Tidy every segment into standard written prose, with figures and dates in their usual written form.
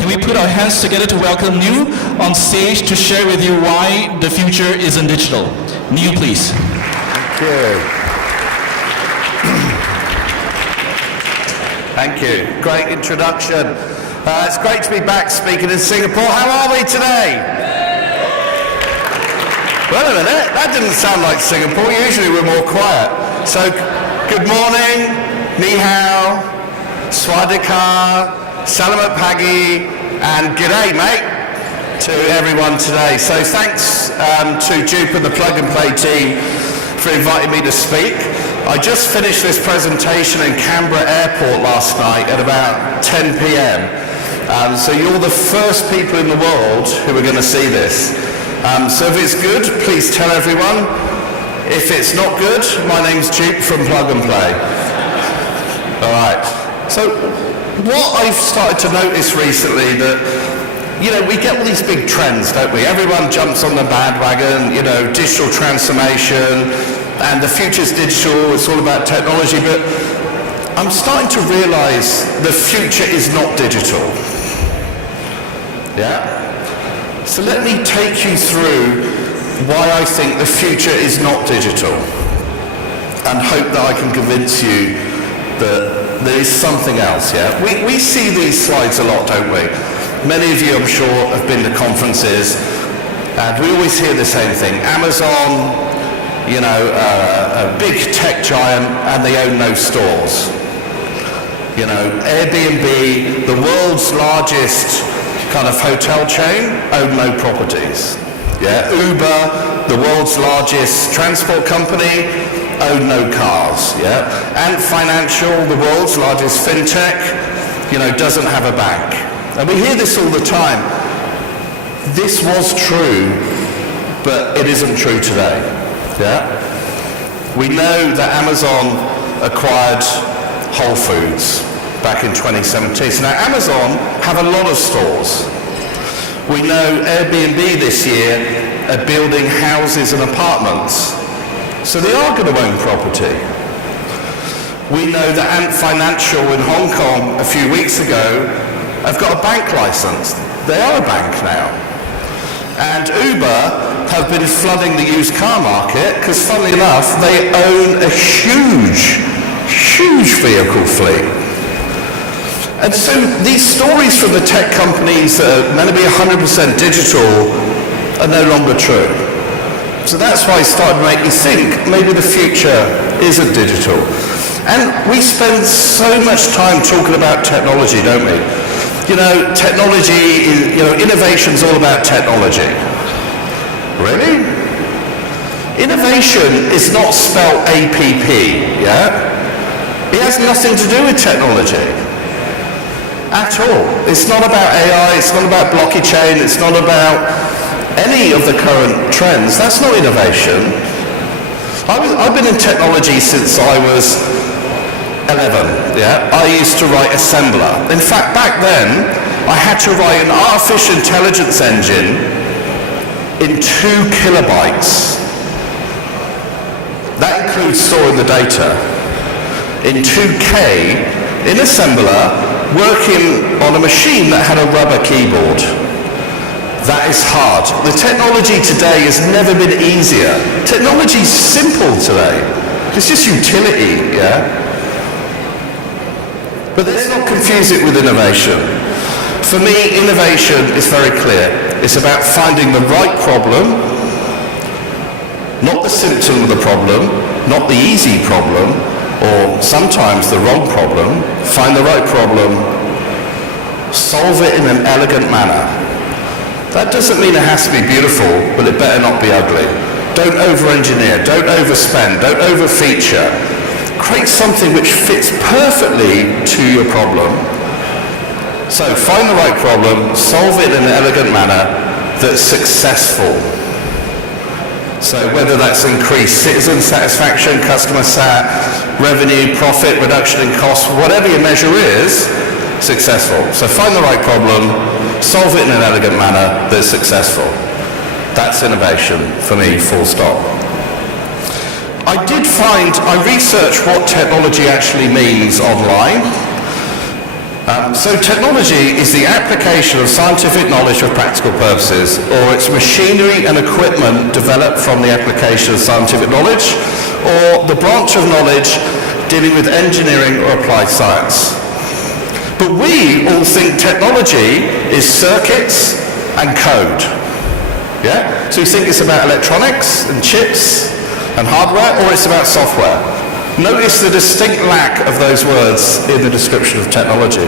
Can we put our hands together to welcome Neal on stage to share with you why the future isn't digital? Neal, please. Thank you. Thank you. Great introduction. It's great to be back speaking in Singapore. How are we today? Wait a minute, that didn't sound like Singapore. Usually we're more quiet. So, good morning, ni hao, swadika, salamat pagi, and g'day, mate, to everyone today. So thanks to Dupe and the Plug and Play team for inviting me to speak. I just finished this presentation in Canberra Airport last night at about 10 p.m. So you're the first people in the world who are going to see this. So if it's good, please tell everyone. If it's not good, my name's Dupe from Plug and Play. All right. So what I've started to notice recently that, we get all these big trends, don't we? Everyone jumps on the bandwagon, digital transformation, and the future's digital, it's all about technology, but I'm starting to realize the future is not digital. Yeah? So let me take you through why I think the future is not digital, and hope that I can convince you that there is something else, yeah? We see these slides a lot, don't we? Many of you, I'm sure, have been to conferences, and we always hear the same thing. Amazon, a big tech giant, and they own no stores. Airbnb, the world's largest kind of hotel chain, own no properties. Yeah, Uber, the world's largest transport company, own no cars. Yeah, Ant Financial, the world's largest fintech, doesn't have a bank. And we hear this all the time. This was true, but it isn't true today. Yeah, we know that Amazon acquired Whole Foods back in 2017. So now Amazon have a lot of stores. We know Airbnb this year are building houses and apartments. So they are going to own property. We know that Ant Financial in Hong Kong a few weeks ago have got a bank license. They are a bank now. And Uber have been flooding the used car market because, funnily enough, they own a huge vehicle fleet. And so these stories from the tech companies that are meant to be 100% digital are no longer true. So that's why it started to make me think maybe the future isn't digital. And we spend so much time talking about technology, don't we? Technology is, innovation's all about technology. Really? Innovation is not spelled APP, yeah? It has nothing to do with technology at all. It's not about AI, it's not about blockchain, it's not about any of the current trends. That's not innovation. I've been in technology since I was 11, yeah? I used to write assembler. In fact, back then, I had to write an artificial intelligence engine in 2 kilobytes. That includes storing the data in 2K in assembler, working on a machine that had a rubber keyboard. That is hard. The technology today has never been easier. Technology's simple today. It's just utility, yeah? But let's not confuse it with innovation. For me, innovation is very clear. It's about finding the right problem, not the symptom of the problem, not the easy problem, or sometimes the wrong problem. Find the right problem, solve it in an elegant manner. That doesn't mean it has to be beautiful, but it better not be ugly. Don't over-engineer, don't overspend, don't over-feature. Create something which fits perfectly to your problem. So find the right problem, solve it in an elegant manner that's successful. So whether that's increased citizen satisfaction, customer sat, revenue, profit, reduction in cost, whatever your measure is, successful. So find the right problem, solve it in an elegant manner that's successful. That's innovation for me, full stop. I researched what technology actually means online. So technology is the application of scientific knowledge for practical purposes, or it's machinery and equipment developed from the application of scientific knowledge, or the branch of knowledge dealing with engineering or applied science. But we all think technology is circuits and code. Yeah? So you think it's about electronics and chips and hardware, or it's about software. Notice the distinct lack of those words in the description of technology.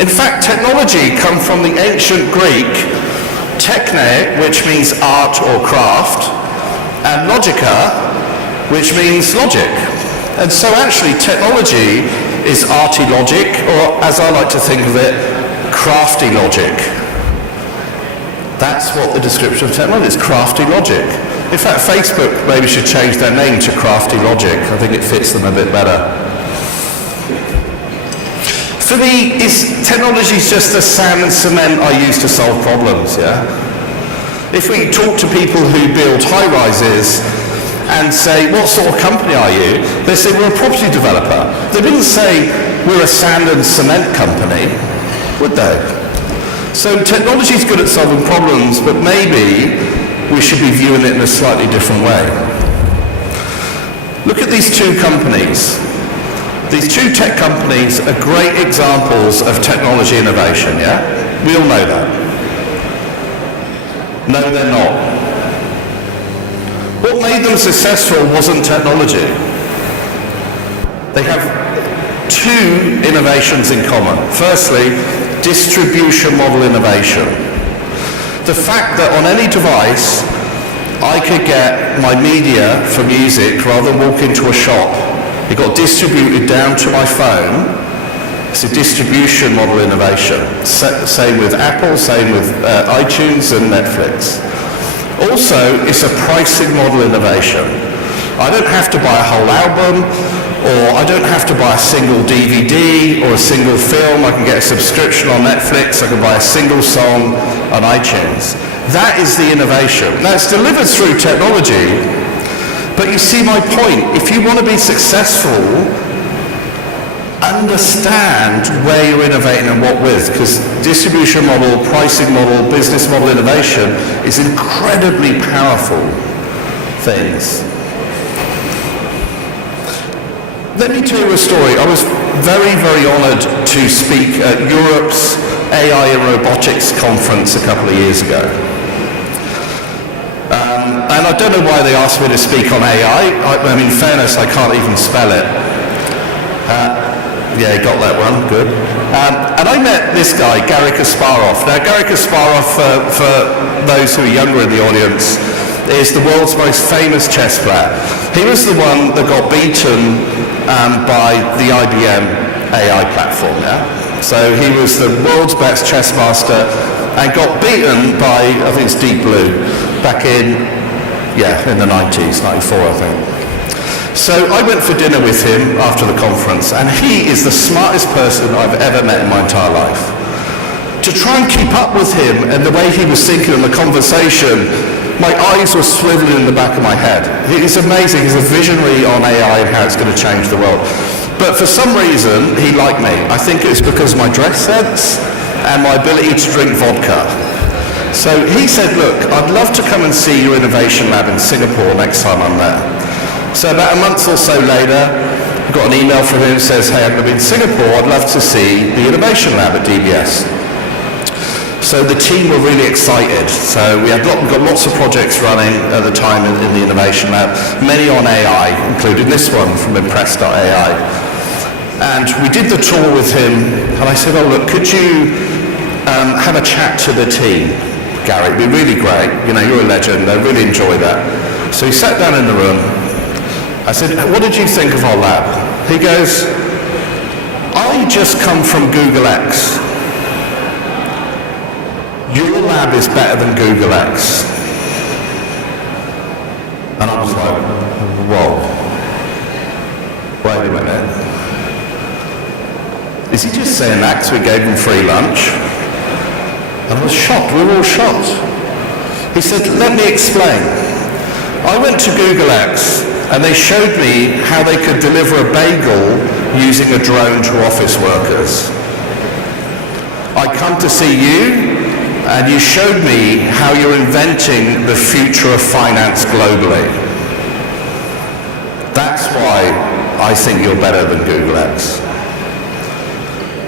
In fact, technology comes from the ancient Greek techne, which means art or craft, and logica, which means logic. And so actually technology is arty logic, or as I like to think of it, crafty logic. That's what the description of technology is, crafty logic. In fact, Facebook maybe should change their name to Crafty Logic. I think it fits them a bit better. For me, technology is just the sand and cement I use to solve problems, yeah? If we talk to people who build high-rises and say, what sort of company are you? They say, we're a property developer. They didn't say, we're a sand and cement company, would they? So technology is good at solving problems, but maybe we should be viewing it in a slightly different way. Look at these two companies. These two tech companies are great examples of technology innovation, yeah? We all know that. No, they're not. What made them successful wasn't technology. They have two innovations in common. Firstly, distribution model innovation. The fact that on any device I could get my media for music rather than walk into a shop. It got distributed down to my phone. It's a distribution model innovation. Same with Apple, same with iTunes and Netflix. Also, it's a pricing model innovation. I don't have to buy a whole album, or I don't have to buy a single DVD or a single film. I can get a subscription on Netflix. I can buy a single song on iTunes. That is the innovation. Now, it's delivered through technology, but you see my point. If you want to be successful, understand where you're innovating and what with, because distribution model, pricing model, business model innovation is incredibly powerful things. Let me tell you a story. I was very, very honored to speak at Europe's AI and Robotics conference a couple of years ago. And I don't know why they asked me to speak on AI. I mean, in fairness, I can't even spell it. Yeah, got that one, good. And I met this guy, Garry Kasparov. Now, Garry Kasparov, for those who are younger in the audience, is the world's most famous chess player. He was the one that got beaten by the IBM AI platform, yeah? So he was the world's best chess master and got beaten by, I think it's Deep Blue, back in the 90s, 94 I think. So I went for dinner with him after the conference, and he is the smartest person I've ever met in my entire life. To try and keep up with him and the way he was thinking in the conversation, my eyes were swiveling in the back of my head. It's amazing. He's a visionary on AI and how it's going to change the world. But for some reason, he liked me. I think it's because of my dress sense and my ability to drink vodka. So he said, look, I'd love to come and see your innovation lab in Singapore next time I'm there. So about a month or so later, I got an email from him that says, hey, I'm going to be in Singapore. I'd love to see the innovation lab at DBS. So the team were really excited. So we got lots of projects running at the time in the innovation lab, many on AI, including this one from Impress.ai. And we did the tour with him, and I said, oh look, could you have a chat to the team, Garry? It'd be really great. You know, you're a legend. They'd really enjoy that. So he sat down in the room. I said, what did you think of our lab? He goes, I just come from Google X. Your lab is better than Google X. And I was like, whoa. Wait a minute. Is he just saying that because we gave him free lunch? And I was shocked. We were all shocked. He said, let me explain. I went to Google X and they showed me how they could deliver a bagel using a drone to office workers. I come to see you, and you showed me how you're inventing the future of finance globally. That's why I think you're better than Google X.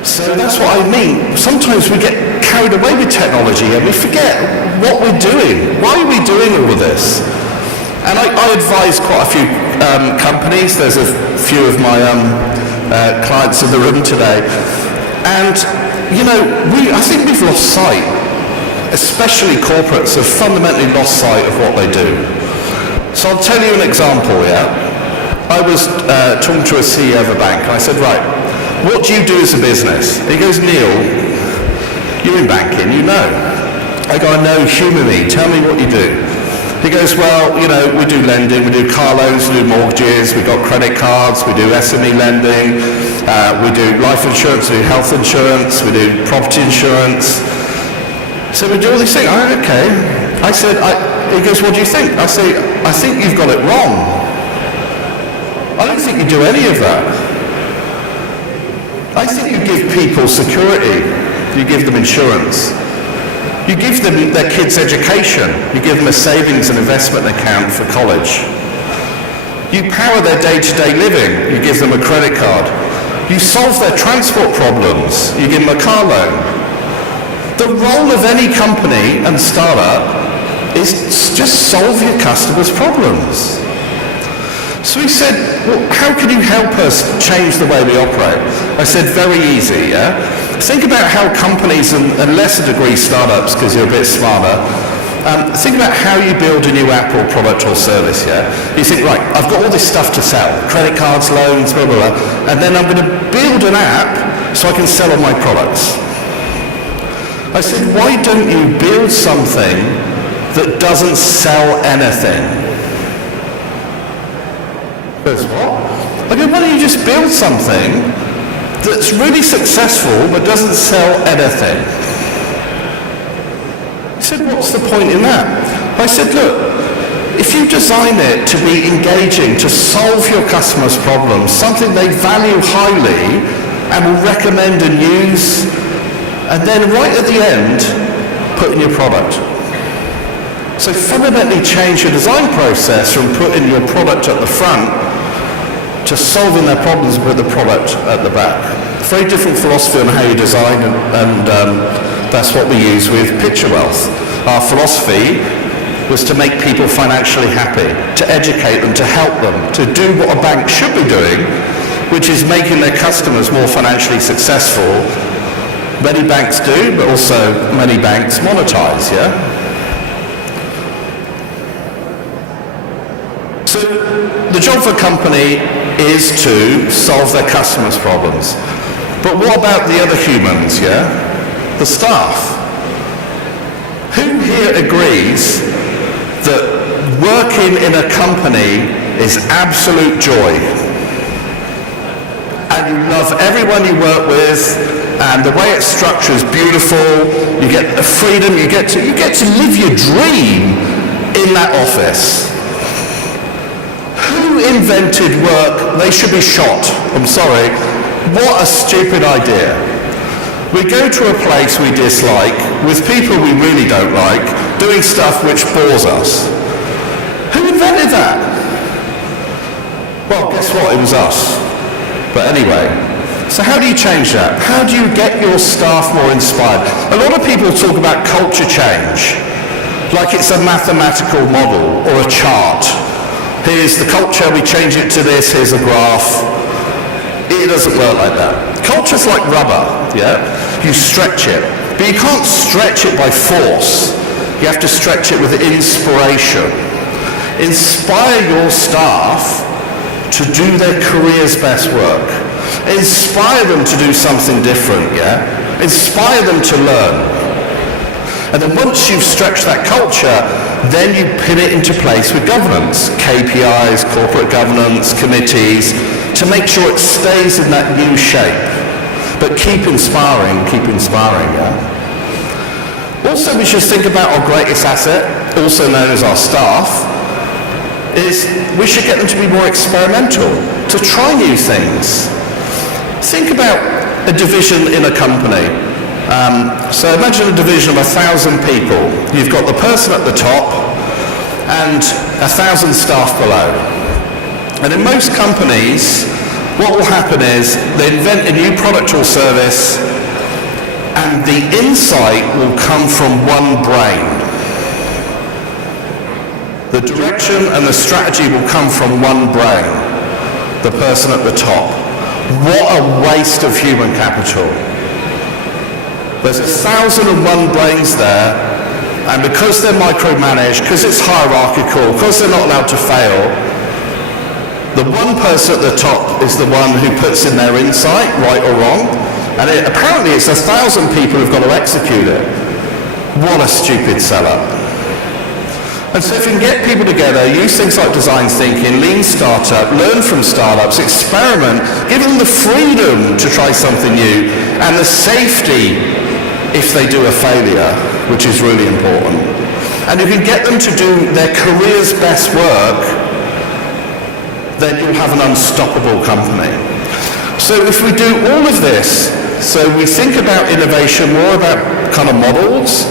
So that's what I mean. Sometimes we get carried away with technology and we forget what we're doing. Why are we doing all of this? And I advise quite a few companies. There's a few of my clients in the room today. And, you know, I think we've lost sight, especially corporates have fundamentally lost sight of what they do. So I'll tell you an example, yeah? I was talking to a CEO of a bank, and I said, right, what do you do as a business? He goes, Neil, you're in banking, you know. I go, I know, humour me, tell me what you do. He goes, well, you know, we do lending, we do car loans, we do mortgages, we've got credit cards, we do SME lending, we do life insurance, we do health insurance, we do property insurance. So we do all these things. Oh, okay. I said, he goes, what do you think? I say, I think you've got it wrong. I don't think you do any of that. I think you give people security. You give them insurance. You give them their kids' education. You give them a savings and investment account for college. You power their day-to-day living. You give them a credit card. You solve their transport problems. You give them a car loan. The role of any company and startup is just solve your customers' problems. So he said, well, how can you help us change the way we operate? I said, very easy, yeah? Think about how companies, and lesser degree startups, because you're a bit smarter, think about how you build a new app or product or service, yeah? You think, right, I've got all this stuff to sell, credit cards, loans, blah, blah, blah, and then I'm going to build an app so I can sell all my products. I said, why don't you build something that doesn't sell anything? He goes, what? I go, why don't you just build something that's really successful but doesn't sell anything? He said, what's the point in that? I said, look, if you design it to be engaging, to solve your customers' problems, something they value highly and will recommend and use, and then right at the end, put in your product. So fundamentally change your design process from putting your product at the front to solving their problems with the product at the back. Very different philosophy on how you design, and that's what we use with Picture Wealth. Our philosophy was to make people financially happy, to educate them, to help them, to do what a bank should be doing, which is making their customers more financially successful. Many banks do, but also many banks monetize, yeah? So the job for a company is to solve their customers' problems. But what about the other humans, yeah? The staff. Who here agrees that working in a company is absolute joy? And you love everyone you work with, and the way it's structured is beautiful, you get the freedom, you get to live your dream in that office. Who invented work? They should be shot. I'm sorry. What a stupid idea. We go to a place we dislike, with people we really don't like, doing stuff which bores us. Who invented that? Well, guess what? It was us. But anyway, so how do you change that? How do you get your staff more inspired? A lot of people talk about culture change, like it's a mathematical model or a chart. Here's the culture, we change it to this, here's a graph. It doesn't work like that. Culture's like rubber, yeah? You stretch it, but you can't stretch it by force. You have to stretch it with inspiration. Inspire your staff to do their career's best work. Inspire them to do something different, yeah? Inspire them to learn. And then once you've stretched that culture, then you pin it into place with governance, KPIs, corporate governance, committees, to make sure it stays in that new shape. But keep inspiring, yeah? Also, we should think about our greatest asset, also known as our staff, is we should get them to be more experimental, to try new things. Think about a division in a company. So imagine a division of 1,000 people. You've got the person at the top and 1,000 staff below. And in most companies, what will happen is they invent a new product or service and the insight will come from one brain. The direction and the strategy will come from one brain, the person at the top. What a waste of human capital. There's 1,001 brains there, and because they're micromanaged, because it's hierarchical, because they're not allowed to fail, the one person at the top is the one who puts in their insight, right or wrong, and apparently it's 1,000 people who've got to execute it. What a stupid setup. And so if you can get people together, use things like design thinking, lean startup, learn from startups, experiment, give them the freedom to try something new, and the safety if they do a failure, which is really important. And you can get them to do their career's best work, then you'll have an unstoppable company. So if we do all of this, so we think about innovation more about kind of models,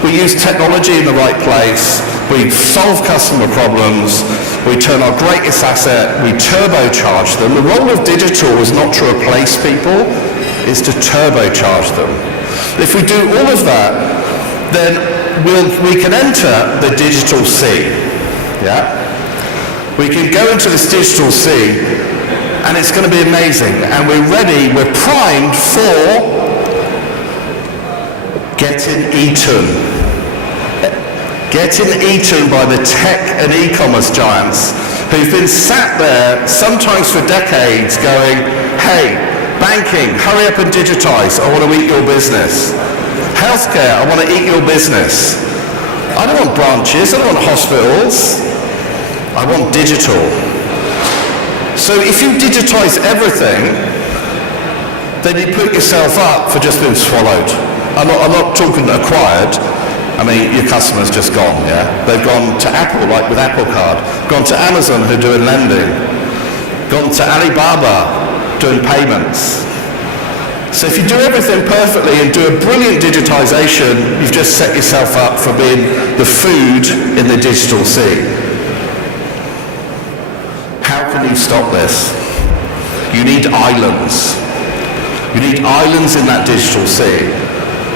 we use technology in the right place, we solve customer problems, we turn our greatest asset, we turbocharge them. The role of digital is not to replace people, it's to turbocharge them. If we do all of that, then we can enter the digital sea. Yeah? We can go into this digital sea and it's going to be amazing. And we're ready, we're primed for getting eaten. Getting eaten by the tech and e-commerce giants who've been sat there, sometimes for decades, going, hey, banking, hurry up and digitize, I want to eat your business. Healthcare, I want to eat your business. I don't want branches, I don't want hospitals, I want digital. So if you digitize everything, then you put yourself up for just being swallowed. I'm not talking acquired. I mean, your customer's just gone, yeah? They've gone to Apple, like with Apple Card, gone to Amazon, who are doing lending, gone to Alibaba, doing payments. So if you do everything perfectly and do a brilliant digitization, you've just set yourself up for being the food in the digital sea. How can you stop this? You need islands. You need islands in that digital sea.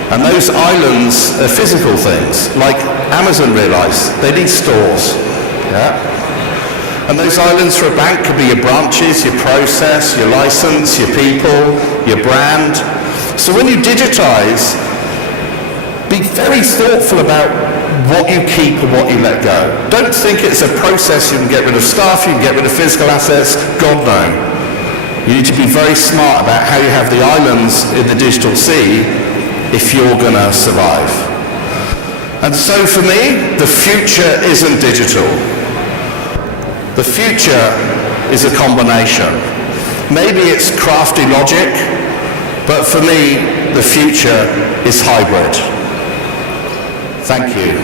And those islands are physical things, like Amazon realized. They need stores. Yeah? And those islands for a bank could be your branches, your process, your license, your people, your brand. So when you digitize, be very thoughtful about what you keep and what you let go. Don't think it's a process you can get rid of stuff, you can get rid of physical assets. God no. You need to be very smart about how you have the islands in the digital sea if you're going to survive. And so for me, the future isn't digital. The future is a combination. Maybe it's crafty logic, but for me, the future is hybrid. Thank you.